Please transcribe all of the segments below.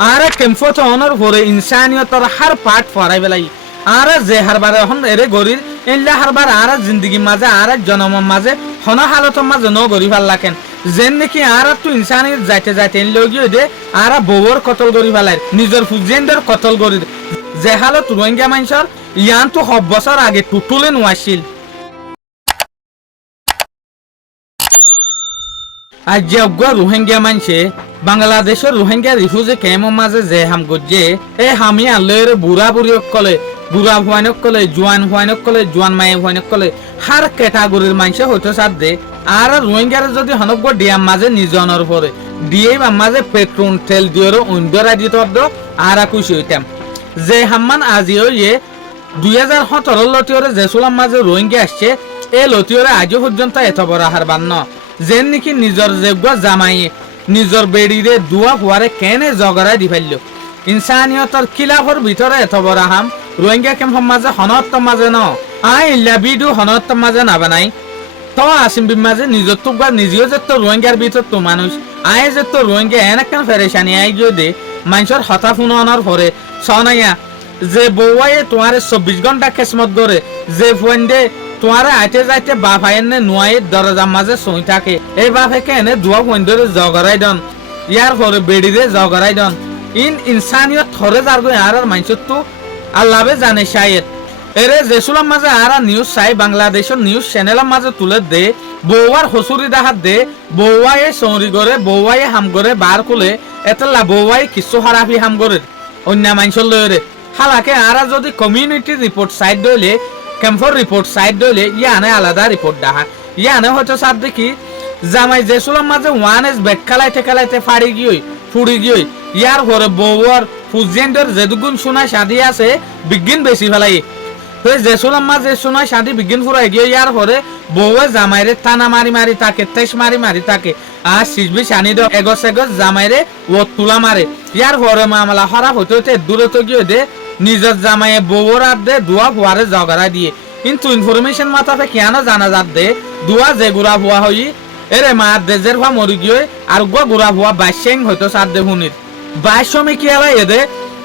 আর কেম্পত অনর পরে ইনসানিয়তর হার পাট ফরাই বেলাই আর যে হারবার এখন এরে গরির এল্লা হারবার আর জিন্দগি মাঝে আর জনম মাঝে হন হালত মাঝে ন গরি ভাল লাখেন যেন নাকি আর তো ইনসানি যাইতে যাইতে লগিয়ে দে আর বউর কতল গরি ফেলায় নিজের ফুজেন্ডর কতল গরি যে হালত রোহিঙ্গা মানুষের ইয়ান তো সব বছর আগে টুটুলে নোয়াছিল আজ যে অজ্ঞা রোহিঙ্গা মানছে বাংলাদেশের রোহিঙ্গা রিফিউজি ক্যাম্পের মাঝে যে হাম গজ্জে এই হামি আল্লের বুড়া বুড়িয়ক কলে বুড়া ভয়ানক কলে জোয়ান ভয়ানক কলে জোয়ান মায়ে ভয়ানক কলে হার ক্যাটাগরির মানুষে হইতে সাথে আর রোহিঙ্গার যদি হনক ডিয়াম মাঝে নিজনের পরে দিয়ে মাঝে পেট্রোল তেল দিয়ে অন্ধরা দিত আর খুশি হইতাম যে হাম্মান আজিও ইয়ে 2017 লতিয়রে যে সুলাম মাঝে রোহিঙ্গা আসছে এই লতিয়রে আজও পর্যন্ত এত বড় হার বান্ন যেন নাকি নিজর যোগ্য জামাই নিজর বেড়িরে দুয়া ফুয়ারে কেনে জগড়াই দি ফেলল ইনসানিয়তর খিলাফর ভিতরে এত বড় হাম রোহিঙ্গা ক্যাম্পর মাঝে হনত মাঝে ন আই লাবিডু হনত মাঝে না বানাই তো আসিম বি মাঝে নিজর তো নিজেও যে তো রোহিঙ্গার ভিতর তো মানুষ আয় যে তো রোহিঙ্গা এন একখান ফেরেশানি আই গিয়ে দে মানুষের হতা ফুনানোর পরে সনাইয়া যে বউয়ে তোমার 24 ঘন্টা খেসমত করে যে ফোনডে তোমার আইতে যাইতে বাপ আইনে নোয়াইয়ের দরজার মাঝে সই থাকে এই বাপেকে এনে দুয়া ফোন ধরে জগরাই দন ইয়ার পরে বেড়িরে জগরাই দন ইনসানিয়ত থরে যার গই আর মানুষের তো আল্লাহে জানে শায়েদ এরে জেসুলাম মাঝে আর নিউজ চাই বাংলাদেশের নিউজ চ্যানেলের মাঝে তুলে দে বউয়ার হসুরি দেখাত দে বউয়ায়ে সৌরি করে বউয়ায়ে হাম করে বার খুলে এতলা বউয়ায়ে কিছু হারাফি হাম করে অন্য মানুষের লয়রে হালাকে আর যদি কমিউনিটি রিপোর্ট সাইড দইলে ক্যাম্পর রিপোর্ট সাইড দইলে ইয়ানে আলাদা রিপোর্ট দেখা ইয়ানে হয়তো সাত দেখি জামাই জেসুলাম মাঝে ওয়ানেস বেট খেলাইতে ফাড়ি গিয়ে ফুড়ি গিয়ে ইয়ার পরে বউয়ার ফুজেন্ডের যেদুগুণ শোনায় শাদি আছে বিজ্ঞান বেশি ফেলাই তো জেসুলাম মাঝে শোনায় শাদি বিজ্ঞান ফুরাই গিয়ে ইয়ার পরে বউয়ে জামাইরে টানা মারি মারি তাকে তেজ মারি মারি তাকে আর সিজবি শানি দেয় এগস এগস জামাইরে ও তুলা মারে ইয়ার পরে মামলা খারাপ হতে হতে দূরে তো গিয়ে দে নিজের জামাইয়ে বউর হাত দে দুয়া ফুয়ারে জগড়া দিয়ে কিন্তু ইনফরমেশন মাথাতে কেন জানা যাত দে দুয়া যে গুড়া ফুয়া হই এরে মা দেজের ভা মরি গিয়ে আর গুড়া ফুয়া বাইশেং হয়তো সাত দে হুনির 22 কি এলা এদে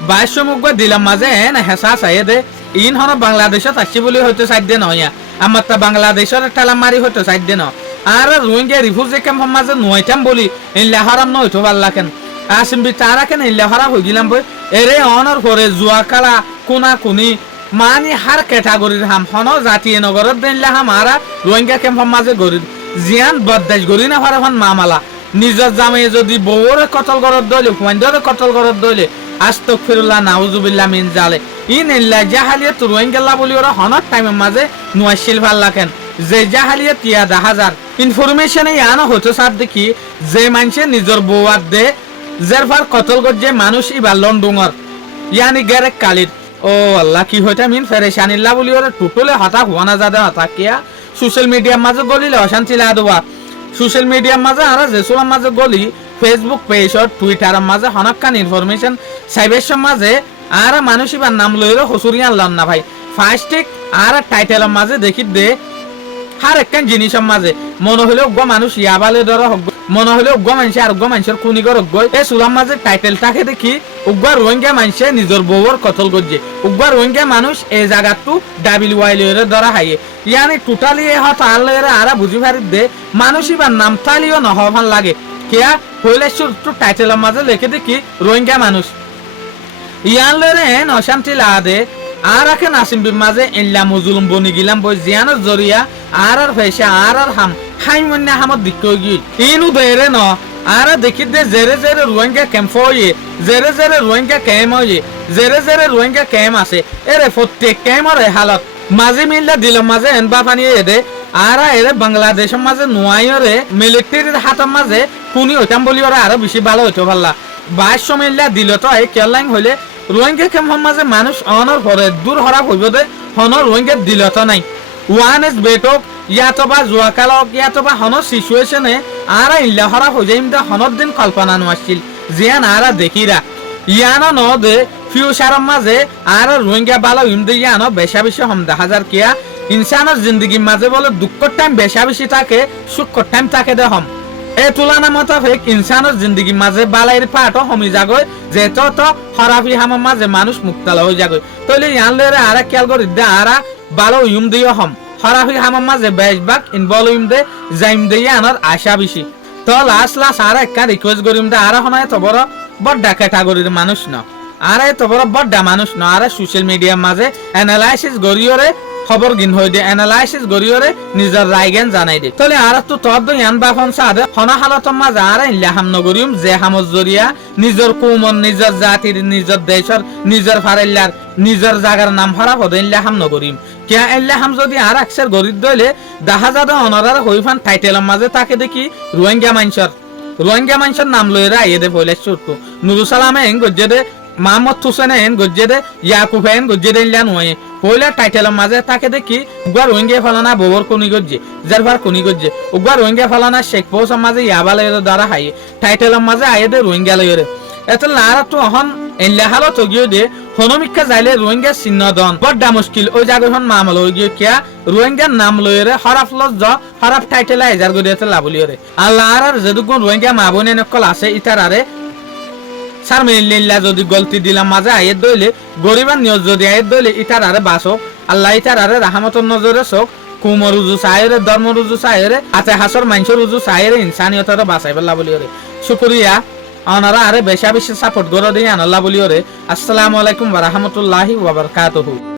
22 মুখ দিলাম মাঝে এন হেসা চাই দে ইন হন বাংলাদেশত আসছি বলে হয়তো সাইড দে নয়া আমার তা বাংলাদেশের ঠেলা মারি হয়তো সাইড দে ন আর রোহিঙ্গা রিফিউজি ক্যাম্প মাঝে নয়টাম বলি ইনলে হারাম নয়তো ভাল কেন আসিম বি তারা কেন ইনলে হারা হয়ে গেলাম বই এরে অনর করে জুয়া কালা কোনা কুনি মানি হার ক্যাটাগরির হাম হন জাতীয় নগরত দিনলে হাম আরা রোহিঙ্গা ক্যাম্প মাঝে গরি জিয়ান বদদাস গরি না পারে হন মামালা নিজের জামাই যদি বউরে কতল গরত দইলে ফুয়াইন্দরে কতল গরত দইলে আস্তাগফিরুল্লাহ নাউজুবিল্লাহ মিন জালে ইন ইল্লা জাহালিয়াত রোহিঙ্গা বলি ওরা হনত টাইমের মাঝে নোয়াশিল ভাল লাকেন যে জাহালিয়াত ইয়া 10,000 ইনফরমেশনে ইয়ানো হতো সাত দেখি যে মানুষে নিজের বউয়াত দে জেরফার কতল গজ্জে মানুষ ইবা লন্ডুঙর ইয়ানি গেরেক কালির ও আল্লাহ কি হইতা মিন ফেরেশানিল্লাহ বলি ওরা টুটলে হতা হওয়া না যাদে হতা কিয়া সোশ্যাল মিডিয়ার মাঝে গলিলে অশান্তি লাদবা সোশ্যাল মিডিয়ার মাঝে আর জেসুলার মাঝে গলি ফেসবুক পেজ আর টুইটারের মাঝে হনকান ইনফরমেশন সাইবের মাঝে আর মানুষ ইবার নাম লইলে হসুরিয়া লন না ভাই ফাস্টিক আর টাইটেলের মাঝে দেখি দে হার একখান জিনিসের মাঝে মনে হলে উগ্র মানুষ ইয়াবালে ধরা হোক মনে হলে উগ্র মানুষ আর উগ্র মানুষের খুনিগর হোক এই সুলাম মাঝে টাইটেলটাকে দেখি উগ্র রোহিঙ্গা মানুষে নিজের বউর কতল করছে উগ্র রোহিঙ্গা মানুষ এই জায়গাটো WIL ধরা হাইয়ে ইয়ানি টোটালি এ হত আল্লাহরে আরা বুঝি পারি দে মানুষ ইবার নাম তালিও নহবান লাগে কেয়া হইলে শুধু টাইটেলের মাঝে লিখে দেখি রোহিঙ্গা মানুষ ইয়ান লরে এন অশান্তি লাদে আর আকে নাসিম বি মাঝে এল্লা মুজুলুম বনি গিলাম বই জিয়ানোর জরিয়া আর ফেসা আর হাম হাই মন্যা হামত দিক গি ইনু বেরে ন আর দেখি দে জেরে জেরে রোহিঙ্গা ক্যাম্প হয়ে জেরে জেরে রোহিঙ্গা ক্যাম্প হয়ে জেরে জেরে রোহিঙ্গা ক্যাম্প আছে এরে প্রত্যেক ক্যাম্পর হালত মাঝে মিল্লা দিলাম মাঝে এনবা পানিয়ে এদে আর এরে বাংলাদেশের মাঝে নোয়াইরে মিলিটারির হাতের মাঝে খুনি হইতাম বলি ওরা আরো বেশি ভালো হইতো পারলা 22 মিল্লা দিল তো এই কেলাইং হইলে রোহিঙ্গা ক্যাম্পের মাঝে মানুষ অনর পরে দূর হরা হইব দে হন রোহিঙ্গা দিল তো নাই ওয়ান ইজ বেটক ইয়াতো বা জুয়াকালক ইয়াতো বা হন সিচুয়েশনে আর ইল্লা হরা হয়ে যাইম দে হনর দিন কল্পনা নোয়াছিল জিয়ান আর দেখিরা ইয়ানো ন দে ফিউচারের মাঝে আর রোহিঙ্গা ভালো ইম দে ইয়ানো বেশা বেশি হম 10,000 কিয়া ইনসানের জিন্দগির মাঝে বলে দুঃখর টাইম বেশা বেশি থাকে সুখর টাইম থাকে দে হম এই তুলনা মোতাবেক ইনসানের জিন্দগি মাঝে বালাইর পাটও হমি যাগয় যে তত হরাফি হামার মাঝে মানুষ মুক্তালা হয়ে যাগয় তইলে ইয়ান লরে আরা খেয়াল করি দে আরা ভালো ইউম দিও হম হরাফি হামার মাঝে বেশবাক ইনভলভ ইউম দে জাইম দিয়ে আনার আশা বেশি তো লাস্ট আর একটা রিকোয়েস্ট করিম দে আরা হনায় তো বড় বড্ডা ক্যাটাগরির মানুষ না আরে তো বড় বড্ডা মানুষ না আরে সোশ্যাল মিডিয়ার মাঝে অ্যানালাইসিস গরিয়রে খবর গিন হই দে অ্যানালাইসিস গরিয়রে নিজের রায়জ্ঞান জানাই দে তাহলে আর তো তদ ইয়ান বাখন সাদে হনা হালতম মাঝে আর ইল্লাহাম নগরিয়ম যে হামজ জরিয়া নিজের কৌমন নিজের জাতির নিজের দেশের নিজের ফারেল্লার নিজের জায়গার নাম হারা পদে ইল্লাহাম নগরিয়ম কিয়া ইল্লাহাম যদি আর আকসের গরিব দইলে দেখা যাবে অনারার হইফান টাইটেলের মাঝে তাকে দেখি রোহিঙ্গা মানুষের নাম লইরা আইয়ে দে পয়লা চুরকু নুরু সালামে এন গজ্জে দে মাহমুদ হুসেন এন গজ্জে দে ইয়াকুব এন গজ্জে দে ইল্লান ওয়ে পয়লা টাইটেলের মাঝে তাকে দেখি উগা রোহিঙ্গা ফালানা ববর কোনি গজ্জে জারবার কোনি গজ্জে উগা রোহিঙ্গা ফালানা শেখ পৌসার মাঝে ইয়াবালে দ্বারা হাই টাইটেলের মাঝে আইয়ে দে রোহিঙ্গা লইরে এত লারা তো হন এল্লা হালো তো গিয়ে দে হনমিকা যাইলে রোহিঙ্গা চিহ্ন দন বড্ডা মুশকিল ওই জায়গাখন মামলা হয়ে গিয়ে কিয়া রোহিঙ্গার নাম লইরে হরাফ লজ হরাফ টাইটেল আইজার গদিয়াতে লাভলিয়রে আল্লাহ আর যেদুগুন রোহিঙ্গা মা বোনে নকল আছে ইতারারে সার মিল্লা যদি গলতি দিলাম মাঝে আয়ের দইলে গরিবার নিয়জ যদি আয়ের দইলে ইতারারে বাসক আল্লাহ ইতারারে রাহমাতুন নজরে চোখ কুমর রুজু সাইরে ধর্ম রুজু সাইরে আছে হাসর মাইনসর রুজু সাইরে ইনসানিয়তর বাঁচাইবার লাভলিয়রে শুকরিয়া ওনারা আরে বেশা বেশি সাপোর্ট করে দিয়ে আনাল্লাহ বলিও রে। আসসালামু আলাইকুম ওয়া রাহমাতুল্লাহি ওয়া বারাকাতুহু।